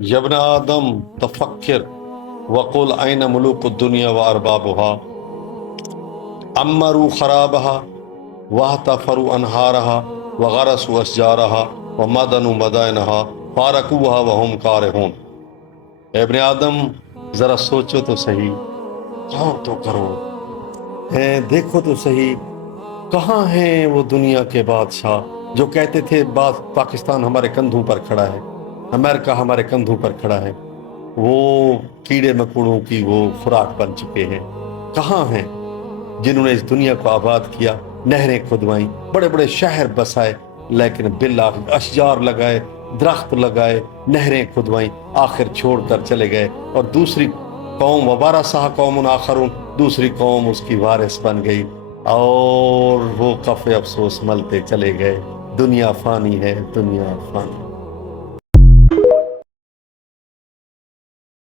یا ابن آدم تفکر وقل این ملوک الدنیا و اربابها عمروا خرابها واحتفروا انہارها وغرسوا اشجارها ومدنوا مدائنها فارقوها وهم کارہون۔ اے ابن آدم ذرا سوچو تو صحیح، غور تو کرو، دیکھو تو صحیح، کہاں ہیں وہ دنیا کے بادشاہ جو کہتے تھے پاکستان ہمارے کندھوں پر کھڑا ہے، امریکہ ہمارے کندھوں پر کھڑا ہے، وہ کیڑے مکوڑوں کی وہ خوراک بن چکے ہیں؟ کہاں ہیں جنہوں نے اس دنیا کو آباد کیا، نہریں کھدوائیں، بڑے بڑے شہر بسائے، لیکن بالآخر اشجار لگائے، درخت لگائے، نہریں کھدوائیں، آخر چھوڑ کر چلے گئے، اور دوسری قوم وبارثہ قوم آخرون، دوسری قوم اس کی وارث بن گئی، اور وہ کف افسوس ملتے چلے گئے۔ دنیا فانی ہے، دنیا فانی۔